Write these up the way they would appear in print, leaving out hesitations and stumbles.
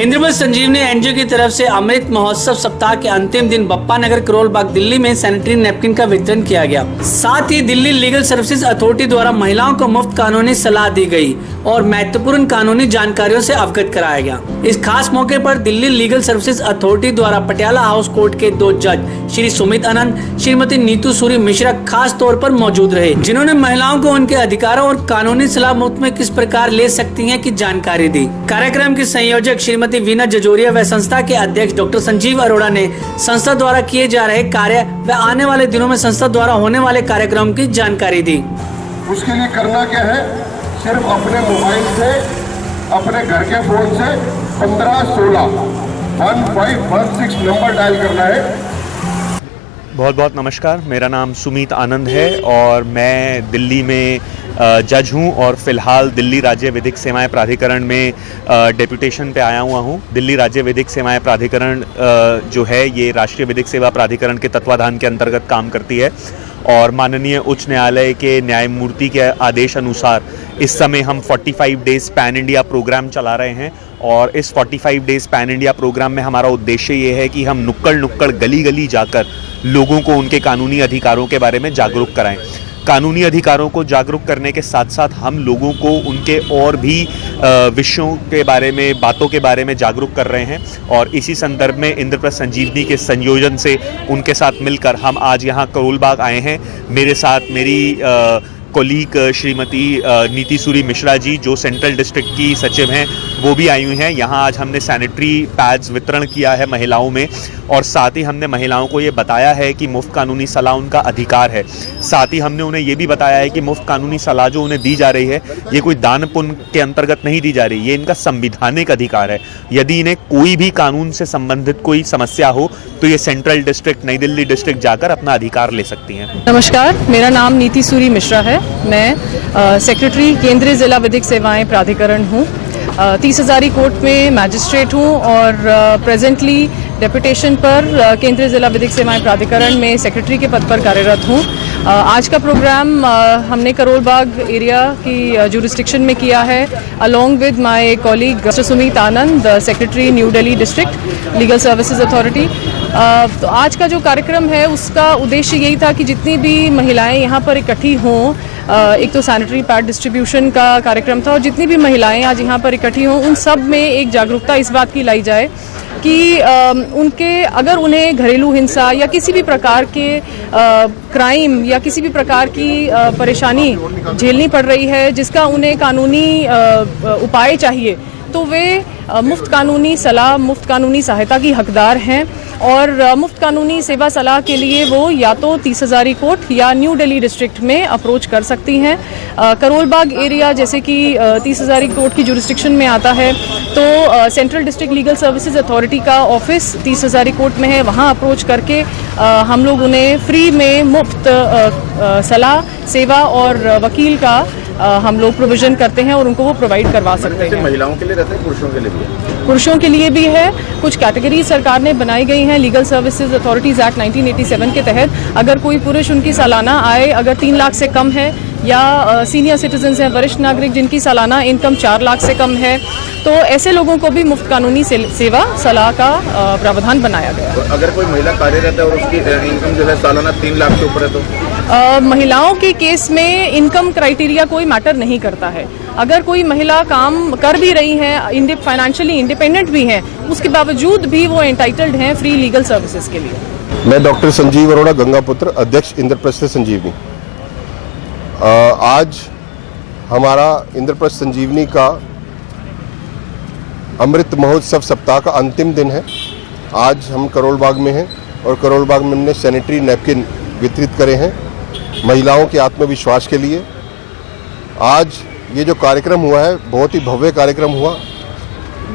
इंद्रप्रस्थ संजीवनी NGO की तरफ से अमृत महोत्सव सप्ताह के अंतिम दिन बप्पा नगर करोल बाग दिल्ली में सैनिटरी नैपकिन का वितरण किया गया। साथ ही दिल्ली लीगल सर्विसेज अथॉरिटी द्वारा महिलाओं को मुफ्त कानूनी सलाह दी गई और महत्वपूर्ण कानूनी जानकारियों से अवगत कराया गया। इस खास मौके पर दिल्ली लीगल सर्विसेज अथॉरिटी द्वारा पटियाला हाउस कोर्ट के 2 जज श्री सुमित आनंद, श्रीमती नीतू सूरी मिश्रा खास तौर पर मौजूद रहे, जिन्होंने महिलाओं को उनके अधिकारों और कानूनी सलाह मुफ्त में किस प्रकार ले सकती है की जानकारी दी। कार्यक्रम के संयोजक श्रीमती वीना जजोरिया व संस्था के अध्यक्ष डॉक्टर संजीव अरोड़ा ने संस्था द्वारा किए जा रहे कार्य व आने वाले दिनों में संस्था द्वारा होने वाले कार्यक्रम की जानकारी दी। उसके लिए करना क्या है, सिर्फ अपने मोबाइल से, अपने घर के फोन से 1516 नंबर डायल करना है। बहुत बहुत नमस्कार, मेरा नाम सुमित आनंद है और मैं दिल्ली में जज हूं और फ़िलहाल दिल्ली राज्य विधिक सेवाएं प्राधिकरण में डेपुटेशन पे आया हुआ हूं। दिल्ली राज्य विधिक सेवाएं प्राधिकरण जो है ये राष्ट्रीय विधिक सेवा प्राधिकरण के तत्वाधान के अंतर्गत काम करती है और माननीय उच्च न्यायालय के न्यायमूर्ति के आदेश अनुसार इस समय हम 45 डेज़ पैन इंडिया प्रोग्राम चला रहे हैं और इस 45 डेज़ पैन इंडिया प्रोग्राम में हमारा उद्देश्य ये है कि हम नुक्कड़ गली गली जाकर लोगों को उनके कानूनी अधिकारों के बारे में जागरूक कराएं। कानूनी अधिकारों को जागरूक करने के साथ साथ हम लोगों को उनके और भी विषयों के बारे में, बातों के बारे में जागरूक कर रहे हैं और इसी संदर्भ में इंद्रप्रस्थ संजीवनी के संयोजन से उनके साथ मिलकर हम आज यहाँ करोल बाग आए हैं। मेरे साथ मेरी कोलीग श्रीमती नीति सूरी मिश्रा जी जो सेंट्रल डिस्ट्रिक्ट की सचिव हैं वो भी आई हुई हैं। यहाँ आज हमने सैनिटरी पैड्स वितरण किया है महिलाओं में और साथ ही हमने महिलाओं को ये बताया है कि मुफ्त कानूनी सलाह उनका अधिकार है। साथ ही हमने उन्हें ये भी बताया है कि मुफ्त कानूनी सलाह जो उन्हें दी जा रही है ये कोई दान पुण्य के अंतर्गत नहीं दी जा रही, ये इनका संवैधानिक अधिकार है। यदि इन्हें कोई भी कानून से संबंधित कोई समस्या हो तो ये सेंट्रल डिस्ट्रिक्ट, नई दिल्ली डिस्ट्रिक्ट जाकर अपना अधिकार ले सकती हैं। नमस्कार, मेरा नाम नीति सूरी मिश्रा है। मैं सेक्रेटरी केंद्रीय जिला विधिक सेवाएं प्राधिकरण हूँ। 30 हज़ारी कोर्ट में मैजिस्ट्रेट हूँ और प्रेजेंटली डेपुटेशन पर केंद्रीय जिला विधिक सेवाएं प्राधिकरण में सेक्रेटरी के पद पर कार्यरत हूँ। आज का प्रोग्राम हमने करोल बाग एरिया की जुरिस्डिक्शन में किया है along with my colleague Sumit Anand, secretary new Delhi district legal services authority. तो आज का जो कार्यक्रम है उसका उद्देश्य यही था कि जितनी भी महिलाएं यहाँ पर इकट्ठी हों, एक तो सैनिटरी पैड डिस्ट्रीब्यूशन का कार्यक्रम था और जितनी भी महिलाएं आज यहाँ पर इकट्ठी हों उन सब में एक जागरूकता इस बात की लाई जाए कि अगर उन्हें घरेलू हिंसा या किसी भी प्रकार के क्राइम या किसी भी प्रकार की परेशानी झेलनी पड़ रही है जिसका उन्हें कानूनी उपाय चाहिए तो वे मुफ्त कानूनी सलाह, मुफ्त कानूनी सहायता की हकदार हैं और मुफ्त कानूनी सेवा सलाह के लिए वो या तो 30 हज़ारी कोर्ट या न्यू दिल्ली डिस्ट्रिक्ट में अप्रोच कर सकती हैं। करोल बाग एरिया जैसे कि 30 हज़ारी कोर्ट की जुरिस्डिक्शन में आता है तो central district legal services authority का ऑफिस 30 हज़ारी कोर्ट में है, वहाँ अप्रोच करके हम लोग उन्हें फ्री में मुफ्त सलाह, सेवा और वकील का हम लोग प्रोविजन करते हैं और उनको वो प्रोवाइड करवा सकते हैं। महिलाओं के लिए रहता है, पुरुषों के लिए भी है? पुरुषों के लिए भी है। कुछ कैटेगरी सरकार ने बनाई गई हैं लीगल सर्विसेज अथॉरिटीज़ एक्ट 1987 के तहत। अगर कोई पुरुष उनकी सालाना आय अगर 3 लाख से कम है या सीनियर सिटीजन्स हैं, वरिष्ठ नागरिक जिनकी सालाना इनकम 4 लाख से कम है, तो ऐसे लोगों को भी मुफ्त कानूनी सेवा सलाह का प्रावधान बनाया गया। तो अगर कोई महिला कार्यरत है और उसकी इनकम जो है सालाना 3 लाख से ऊपर है तो महिलाओं के केस में इनकम क्राइटेरिया कोई मैटर नहीं करता है। अगर कोई महिला काम कर भी रही है, फाइनेंशियली इंडिपेंडेंट भी हैं, उसके बावजूद भी वो एंटाइटल्ड हैं फ्री लीगल सर्विसेज के लिए। मैं डॉक्टर संजीव अरोड़ा, गंगापुत्र, अध्यक्ष इंद्रप्रस्थ संजीवनी। आज हमारा इंद्रप्रस्थ संजीवनी का अमृत महोत्सव सप्ताह का अंतिम दिन है। आज हम करोल बाग में हैं और करोल बाग में हमने सैनिटरी नैपकिन वितरित करे हैं महिलाओं के आत्मविश्वास के लिए। आज ये जो कार्यक्रम हुआ है बहुत ही भव्य कार्यक्रम हुआ,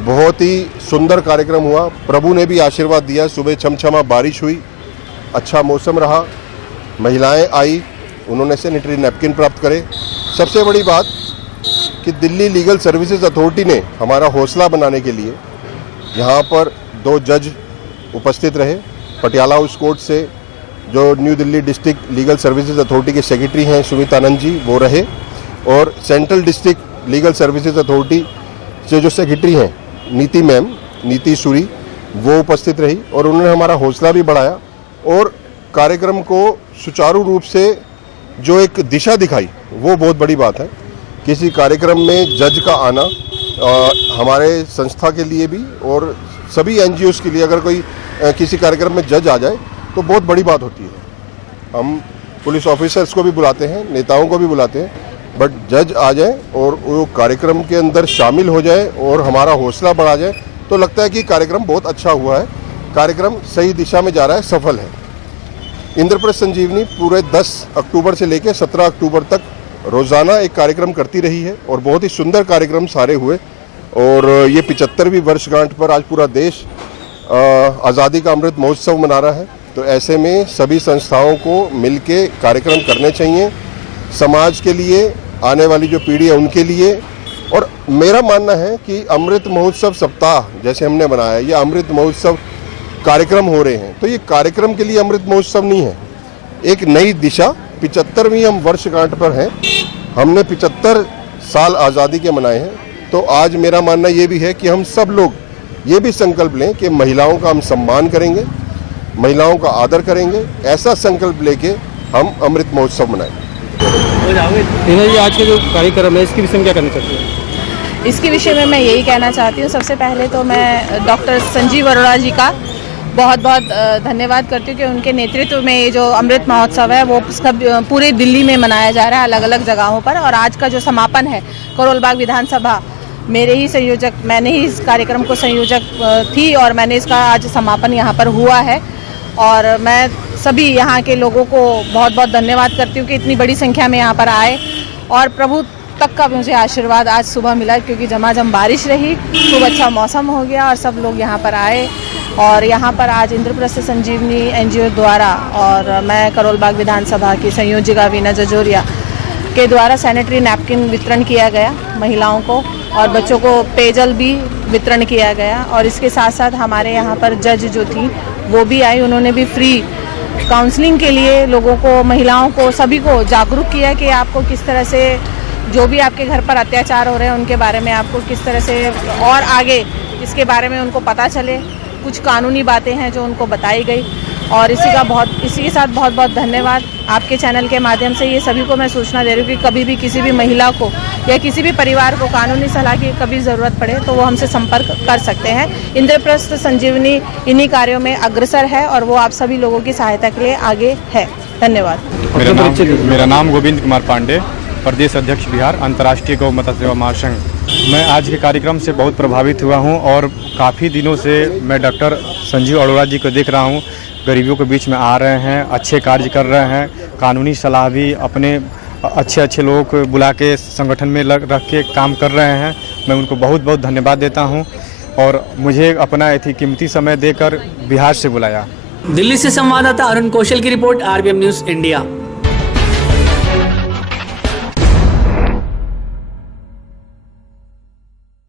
बहुत ही सुंदर कार्यक्रम हुआ। प्रभु ने भी आशीर्वाद दिया, सुबह छमछमा बारिश हुई, अच्छा मौसम रहा, महिलाएं आई, उन्होंने सैनिटरी नैपकिन प्राप्त करे। सबसे बड़ी बात कि दिल्ली लीगल सर्विसेज अथॉरिटी ने हमारा हौसला बनाने के लिए यहाँ पर 2 जज उपस्थित रहे। पटियाला हाउस कोर्ट से जो new Delhi district legal services authority के सेक्रेटरी हैं सुमित आनंद जी, वो रहे और central district legal services authority से जो सेक्रेटरी हैं नीति मैम, नीति सूरी, वो उपस्थित रही और उन्होंने हमारा हौसला भी बढ़ाया और कार्यक्रम को सुचारू रूप से जो एक दिशा दिखाई, वो बहुत बड़ी बात है। किसी कार्यक्रम में जज का आना हमारे संस्था के लिए भी और सभी एनजीओज़ के लिए, अगर कोई किसी कार्यक्रम में जज आ जाए तो बहुत बड़ी बात होती है। हम पुलिस ऑफिसर्स को भी बुलाते हैं, नेताओं को भी बुलाते हैं, बट जज आ जाए और वो कार्यक्रम के अंदर शामिल हो जाए और हमारा हौसला बढ़ा जाए तो लगता है कि कार्यक्रम बहुत अच्छा हुआ है, कार्यक्रम सही दिशा में जा रहा है, सफल है। इंद्रप्रस्थ संजीवनी पूरे 10 अक्टूबर से लेकर 17 अक्टूबर तक रोज़ाना एक कार्यक्रम करती रही है और बहुत ही सुंदर कार्यक्रम सारे हुए। और ये 75वीं वर्षगांठ पर आज पूरा देश आज़ादी का अमृत महोत्सव मना रहा है। तो ऐसे में सभी संस्थाओं को मिलके कार्यक्रम करने चाहिए, समाज के लिए, आने वाली जो पीढ़ी है उनके लिए। और मेरा मानना है कि अमृत महोत्सव सप्ताह जैसे हमने बनाया, ये अमृत महोत्सव कार्यक्रम हो रहे हैं, तो ये कार्यक्रम के लिए अमृत महोत्सव नहीं है, एक नई दिशा। 75वीं हम वर्षगांठ पर हैं, हमने 75 साल आज़ादी के मनाए हैं। तो आज मेरा मानना ये भी है कि हम सब लोग ये भी संकल्प लें कि महिलाओं का हम सम्मान करेंगे, महिलाओं का आदर करेंगे। ऐसा संकल्प लेके हम अमृत महोत्सव मनाएंगे। जी, आज का जो कार्यक्रम है इसके विषय में क्या कहना चाहते हैं? इसके विषय में मैं यही कहना चाहती हूँ, सबसे पहले तो मैं डॉक्टर संजीव अरोड़ा जी का बहुत बहुत धन्यवाद करती हूँ कि उनके नेतृत्व में ये जो अमृत महोत्सव है वो सब पूरे दिल्ली में मनाया जा रहा है, अलग अलग जगहों पर। और आज का जो समापन है करोल बाग विधानसभा, मेरे ही संयोजक, मैंने ही इस कार्यक्रम को संयोजक थी और मैंने इसका आज समापन यहाँ पर हुआ है। और मैं सभी यहाँ के लोगों को बहुत बहुत धन्यवाद करती हूँ कि इतनी बड़ी संख्या में यहाँ पर आए और प्रभु तक का मुझे आशीर्वाद आज सुबह मिला, क्योंकि झमाझम बारिश रही, खूब अच्छा मौसम हो गया और सब लोग यहाँ पर आए। और यहाँ पर आज इंद्रप्रस्थ संजीवनी एनजीओ द्वारा और मैं करोल बाग विधानसभा की संयोजिका वीना जजोरिया के द्वारा सैनिटरी नैपकिन वितरण किया गया महिलाओं को और बच्चों को पेयजल भी वितरण किया गया। और इसके साथ साथ हमारे यहाँ पर जज जो थी वो भी आई, उन्होंने भी फ्री काउंसलिंग के लिए लोगों को, महिलाओं को, सभी को जागरूक किया कि आपको किस तरह से जो भी आपके घर पर अत्याचार हो रहे हैं उनके बारे में आपको किस तरह से और आगे इसके बारे में उनको पता चले। कुछ कानूनी बातें हैं जो उनको बताई गई। और इसी के साथ बहुत बहुत धन्यवाद आपके चैनल के माध्यम से ये सभी को मैं सूचना दे रही हूँ कि कभी भी किसी भी महिला को या किसी भी परिवार को कानूनी सलाह की कभी ज़रूरत पड़े तो वो हमसे संपर्क कर सकते हैं। इंद्रप्रस्थ संजीवनी इन्हीं कार्यों में अग्रसर है और वो आप सभी लोगों की सहायता के लिए आगे है। धन्यवाद। मेरा नाम गोविंद कुमार पांडे, प्रदेश अध्यक्ष बिहार, अंतर्राष्ट्रीय गौ माता सेवा महासंघ। मैं आज के कार्यक्रम से बहुत प्रभावित हुआ हूं और काफ़ी दिनों से मैं डॉक्टर संजीव अरोड़ा जी को देख रहा हूं, गरीबों के बीच में आ रहे हैं, अच्छे कार्य कर रहे हैं, कानूनी सलाह भी अपने अच्छे लोगों को बुला के संगठन में रख के काम कर रहे हैं। मैं उनको बहुत बहुत धन्यवाद देता हूं और मुझे अपना कीमती समय देकर बिहार से बुलाया। दिल्ली से संवाददाता अरुण कौशल की रिपोर्ट, आरबीएम न्यूज़ इंडिया।